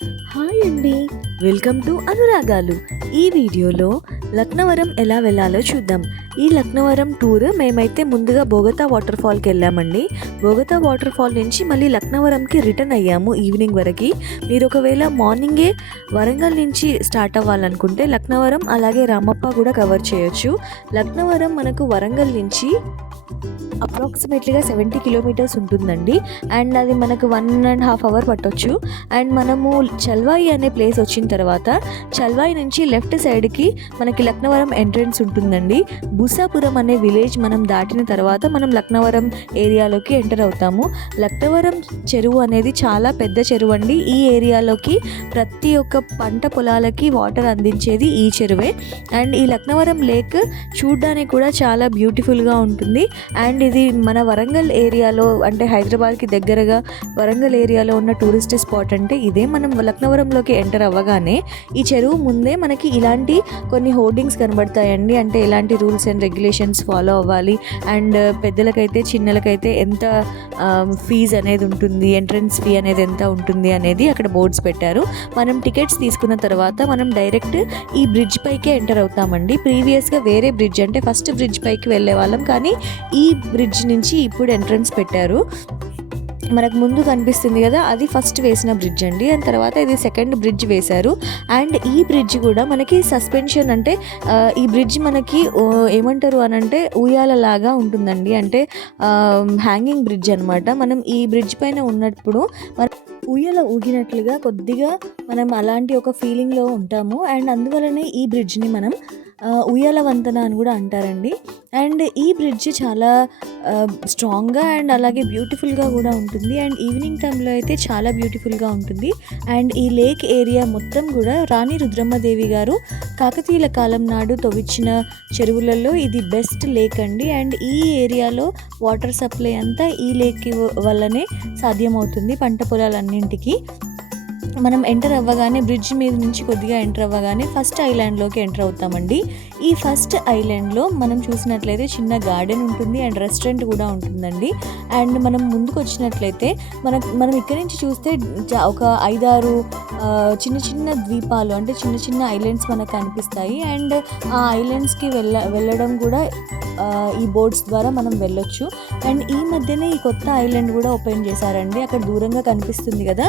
Hi అండి. Welcome to అనురాగాలు. ఈ వీడియోలో లక్నవరం ఎలా వెళ్ళాలో చూద్దాం. ఈ లక్నవరం టూర్ మేమైతే ముందుగా బోగతా వాటర్ ఫాల్కి వెళ్ళామండి. బోగతా వాటర్ ఫాల్ నుంచి మళ్ళీ లక్నవరంకి రిటర్న్ అయ్యాము ఈవినింగ్ వరకు. మీరు ఒకవేళ మార్నింగే వరంగల్ నుంచి స్టార్ట్ అవ్వాలనుకుంటే లక్నవరం అలాగే రామప్ప కూడా కవర్ చేయొచ్చు. లక్నవరం మనకు వరంగల్ నుంచి అప్రాక్సిమేట్లీగా 70 కిలోమీటర్స్ ఉంటుందండి. అండ్ అది మనకు 1.5 అవర్ పట్టొచ్చు. అండ్ మనము చల్వాయి అనే ప్లేస్ వచ్చిన తర్వాత చల్వాయి నుంచి లెఫ్ట్ సైడ్కి మనకి లక్నవరం ఎంట్రన్స్ ఉంటుందండి. బుసాపురం అనే విలేజ్ మనం దాటిన తర్వాత మనం లక్నవరం ఏరియాలోకి ఎంటర్ అవుతాము. లక్నవరం చెరువు అనేది చాలా పెద్ద చెరువు అండి. ఈ ఏరియాలోకి ప్రతి ఒక్క పంట పొలాలకి వాటర్ అందించేది ఈ చెరువే. అండ్ ఈ లక్నవరం లేక్ చూడ్డానికి కూడా చాలా బ్యూటిఫుల్గా ఉంటుంది. అండ్ ఇది మన వరంగల్ ఏరియాలో అంటే హైదరాబాద్కి దగ్గరగా వరంగల్ ఏరియాలో ఉన్న టూరిస్ట్ స్పాట్ అంటే ఇదే. మనం లక్నవరంలోకి ఎంటర్ అవ్వగానే ఈ చెరువు ముందే మనకి ఇలాంటి కొన్ని హోర్డింగ్స్ కనబడతాయండి. అంటే ఎలాంటి రూల్స్ అండ్ రెగ్యులేషన్స్ ఫాలో అవ్వాలి, అండ్ పెద్దలకైతే చిన్నలకైతే ఎంత ఫీజు అనేది ఉంటుంది, ఎంట్రన్స్ ఫీ అనేది ఎంత ఉంటుంది అనేది అక్కడ బోర్డ్స్ పెట్టారు. మనం టికెట్స్ తీసుకున్న తర్వాత మనం డైరెక్ట్ ఈ బ్రిడ్జ్ పైకే ఎంటర్ అవుతామండి. ప్రీవియస్గా వేరే బ్రిడ్జ్ అంటే ఫస్ట్ బ్రిడ్జ్ పైకి వెళ్ళే వాళ్ళం, కానీ ఈ బ్రిడ్జ్ నుంచి ఇప్పుడు ఎంట్రన్స్ పెట్టారు. మనకు ముందు కనిపిస్తుంది కదా, అది ఫస్ట్ వేసిన బ్రిడ్జ్ అండి. అండ్ తర్వాత ఇది సెకండ్ బ్రిడ్జ్ వేశారు. అండ్ ఈ బ్రిడ్జ్ కూడా మనకి సస్పెన్షన్ అంటే ఈ బ్రిడ్జ్ మనకి ఏమంటారు అని అంటే ఉయ్యాల లాగా ఉంటుందండి. అంటే హ్యాంగింగ్ బ్రిడ్జ్ అనమాట. మనం ఈ బ్రిడ్జ్ పైన ఉన్నప్పుడు మన ఉయ్యాల ఊగినట్లుగా కొద్దిగా మనం అలాంటి ఒక ఫీలింగ్లో ఉంటాము. అండ్ అందువలనే ఈ బ్రిడ్జ్ని మనం ఉయ్యాల వంతెన అని కూడా అంటారండి. అండ్ ఈ బ్రిడ్జ్ చాలా స్ట్రాంగ్గా అండ్ అలాగే బ్యూటిఫుల్గా కూడా ఉంటుంది. అండ్ ఈవినింగ్ టైంలో అయితే చాలా బ్యూటిఫుల్గా ఉంటుంది. అండ్ ఈ లేక్ ఏరియా మొత్తం కూడా రాణి రుద్రమ్మదేవి గారు కాకతీయుల కాలం నాడు తవ్వించిన చెరువులలో ఇది బెస్ట్ లేక్ అండి. అండ్ ఈ ఏరియాలో వాటర్ సప్లై అంతా ఈ లేక్ వల్లనే సాధ్యమవుతుంది పంట పొలాలన్నింటికి. మనం ఎంటర్ అవ్వగానే బ్రిడ్జ్ మీద నుంచి కొద్దిగా ఎంటర్ అవ్వగానే ఫస్ట్ ఐలాండ్లోకి ఎంటర్ అవుతామండి. ఈ ఫస్ట్ ఐలాండ్లో మనం చూసినట్లయితే చిన్న గార్డెన్ ఉంటుంది అండ్ రెస్టారెంట్ కూడా ఉంటుందండి. అండ్ మనం ముందుకు వచ్చినట్లయితే మనం ఇక్కడి నుంచి చూస్తే ఒక 5-6 చిన్న చిన్న ద్వీపాలు అంటే చిన్న చిన్న ఐలాండ్స్ మనకు కనిపిస్తాయి. అండ్ ఆ ఐలాండ్స్కి వెళ్ళడం కూడా ఈ బోట్స్ ద్వారా మనం వెళ్ళొచ్చు. అండ్ ఈ మధ్యనే ఈ కొత్త ఐలాండ్ కూడా ఓపెన్ చేశారండి. అక్కడ దూరంగా కనిపిస్తుంది కదా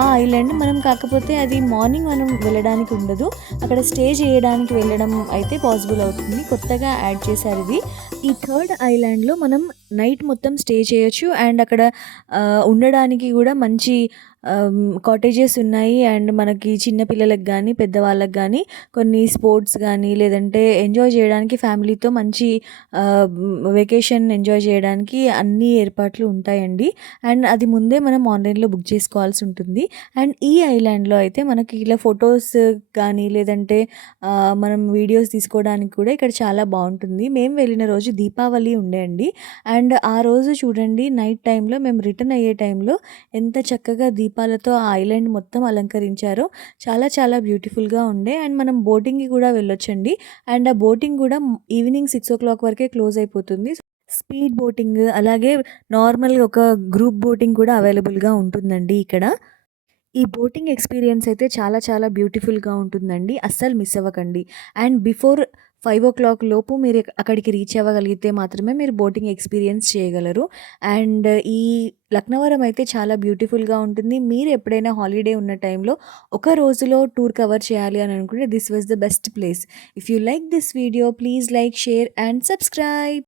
ఆ ఐలాండ్. మనం కాకపోతే అది మార్నింగ్ మనం వెళ్ళడానికి ఉండదు, అక్కడ స్టే చేయడానికి వెళ్ళడం అయితే పాసిబుల్ అవుతుంది. కొత్తగా యాడ్ చేశారు ఇది. ఈ థర్డ్ ఐలాండ్లో మనం నైట్ మొత్తం స్టే చేయొచ్చు. అండ్ అక్కడ ఉండడానికి కూడా మంచి కాటేజెస్ ఉన్నాయి. అండ్ మనకి చిన్నపిల్లలకు కానీ పెద్దవాళ్ళకి కానీ కొన్ని స్పోర్ట్స్ కానీ లేదంటే ఎంజాయ్ చేయడానికి ఫ్యామిలీతో మంచి వెకేషన్ ఎంజాయ్ చేయడానికి అన్ని ఏర్పాట్లు ఉంటాయండి. అండ్ అది ముందే మనం ఆన్లైన్లో బుక్ చేసుకోవాల్సి ఉంటుంది. అండ్ ఈ ఐలాండ్లో అయితే మనకి ఇలా ఫొటోస్ కానీ లేదంటే మనం వీడియోస్ తీసుకోవడానికి కూడా ఇక్కడ చాలా బాగుంటుంది. మేము వెళ్ళిన రోజు దీపావళి ఉండే అండి. అండ్ ఆ రోజు చూడండి నైట్ టైంలో మేము రిటర్న్ అయ్యే టైంలో ఎంత చక్కగా దీపాలతో ఆ ఐలాండ్ మొత్తం అలంకరించారో. చాలా చాలా బ్యూటిఫుల్గా ఉండే. అండ్ మనం బోటింగ్కి కూడా వెళ్ళొచ్చండి. అండ్ ఆ బోటింగ్ కూడా ఈవినింగ్ 6 o'clock వరకే క్లోజ్ అయిపోతుంది. స్పీడ్ బోటింగ్ అలాగే నార్మల్గా ఒక గ్రూప్ బోటింగ్ కూడా అవైలబుల్గా ఉంటుందండి ఇక్కడ. ఈ బోటింగ్ ఎక్స్పీరియన్స్ అయితే చాలా చాలా బ్యూటిఫుల్గా ఉంటుందండి. అస్సలు మిస్ అవ్వకండి. అండ్ బిఫోర్ 5 o'clock లోపు మీరు అక్కడికి రీచ్ అవ్వగలిగితే మాత్రమే మీరు బోటింగ్ ఎక్స్పీరియన్స్ చేయగలరు. అండ్ ఈ లక్నవరం అయితే చాలా బ్యూటిఫుల్గా ఉంటుంది. మీరు ఎప్పుడైనా హాలిడే ఉన్న టైంలో ఒక రోజులో టూర్ కవర్ చేయాలి అని అనుకుంటే this was the best place. If you like this video please like, share and subscribe.